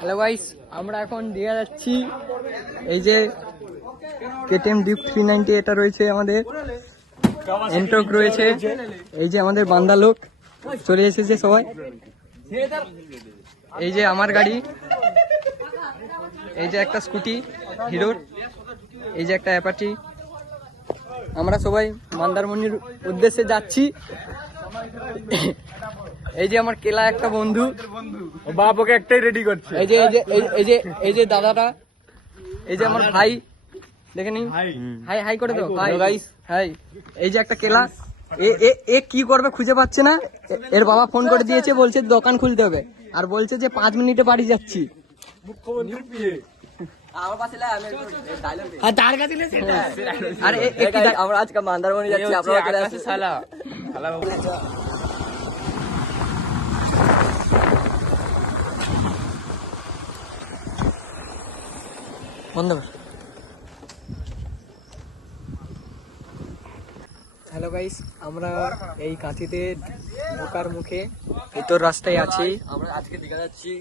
Hello guys, আমরা এখন দিয়ে যাচ্ছি। এই যে KTM ডিউক 390 এটা রয়েছে আমাদের, এন্টক রয়েছে। এই যে আমাদের বান্দা লোক চলে এসেছে সবাই। এই যে আমার গাড়ি, এই যে একটা স্কুটি হিরোর, এই যে একটা অ্যাপাচি। আমরা সবাই মন্দারমণির উদ্দেশ্যে যাচ্ছি। এই যে আমার কেলা একটা বন্ধু, বাপ ওকে একটাই রেডি করছে। এই যে এই যে দাদাটা, এই যে আমার ভাই, দেখে নিন, হাই হাই করে দাও হাই গাইস, হাই। এই যে একটা কেলা, এ কি করবে খুঁজে পাচ্ছে না। এর বাবা ফোন করে দিয়েছে, বলছে দোকান খুলতে হবে, আর বলছে যে 5 মিনিটে বাড়ি যাচ্ছি। আমরা আজকে মন্দারমণি যাচ্ছি, আপনারা চলে আসছে শালা বন্ধ কর। হ্যালো গাইস, আমরা এই কাঁথিতে ঢোকার মুখে ভিতর রাস্তায় আছি। আমরা আজকে দীঘা যাচ্ছি।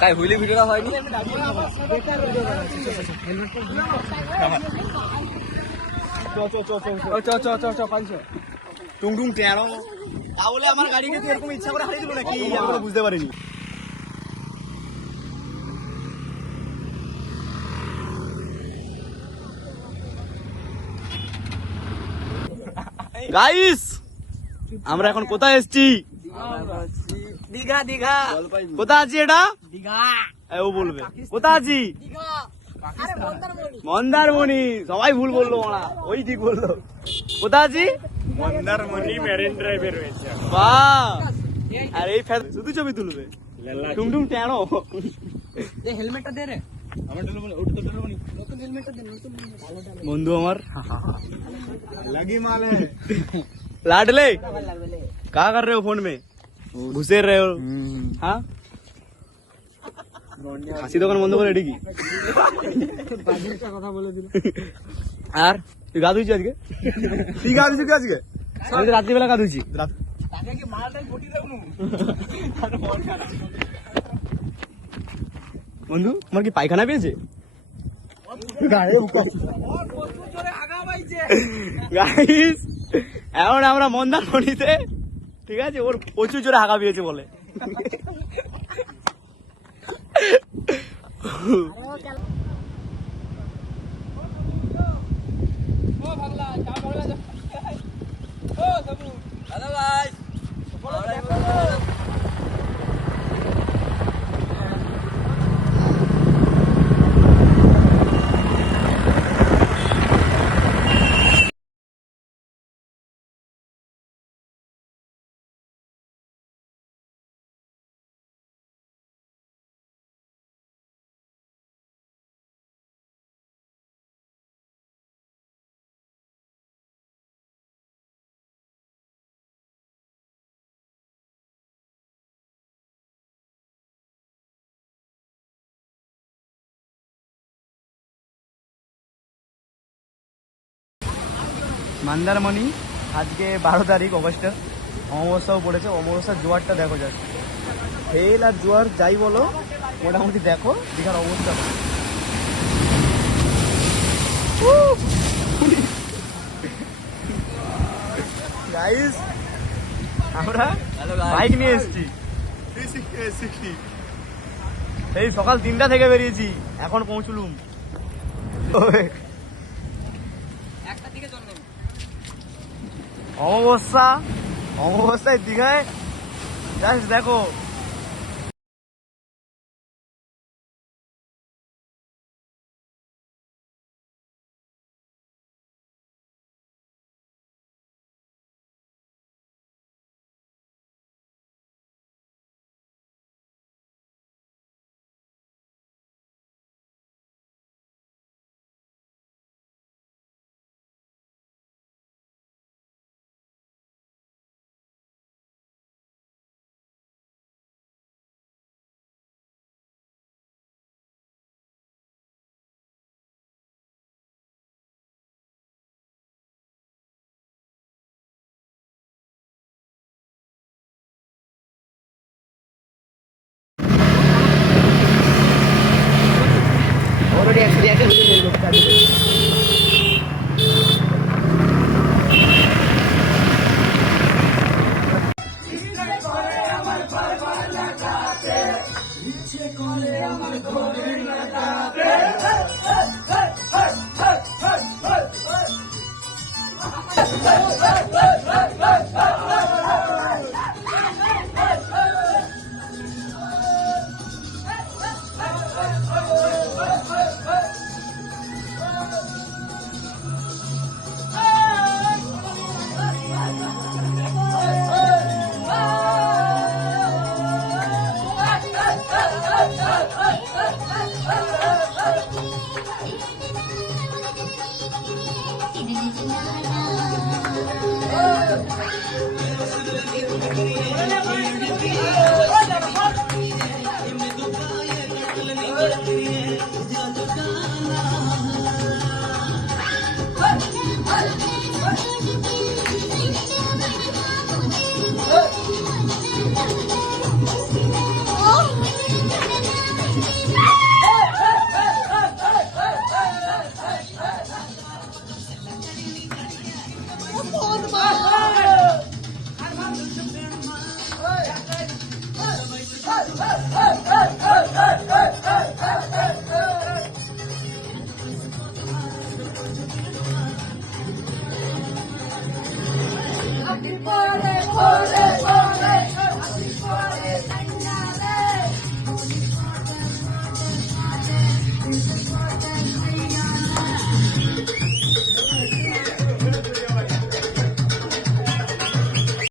তাই হুইলি ভিডিওটা হয়নি। টুংটুং কেন তাহলে আমার গাড়িকে তুই এরকম ইচ্ছা করে হারিয়ে দিল নাকি? আমরা বুঝতে পারিনি। গাইস, আমরা এখন কোথায় এসেছি? দীঘা। দীঘা কোথায় আছি? এটা দীঘা, ও বলবে কোথায় আছি? মন্দারমণি। সবাই ভুল বললো, ওরা ওই ঠিক বললো। কোথায় আছি? মন্দারমণি মেরিন ড্রাইভে রয়েছে। বাহ, আর এই শুধু ছবি তুলবে টুংটুং কেন? হেলমেটটা দে রে। বন্ধু আমার लगी माल है। लाडले क्या कर रहे हो फोन में? घुसे रहे हो? हाँ, হাসি দোকান বন্ধ করে এটি আর তুই গা ধুইছি আজকে? তুই গা ধুইছি আজকে? আমি তো রাত্রিবেলা গা ধুইছি। বন্ধু তোমার কি পায়খানা পেয়েছে? গাইস, এখন আমরা মন্দারমণিতে, ঠিক আছে, ওর প্রচুর জোরে হাগা পেয়েছে বলে। মন্দারমণি আজকে 12 তারিখ অগস্টের, অমাবস্যাও পড়েছে। অমাবস্যার জোয়ারটা দেখো, যাচ্ছে ফেল আর জোয়ার যাই বলো, মোটামুটি দেখো দীঘার অবস্থা। গাইস, আমরা বাইক নিয়ে এসেছি, 360। এই সকাল 3টা থেকে বেরিয়েছি, এখন পৌঁছলুম। অমাবস্যায় দীঘায় জাস্ট দেখো।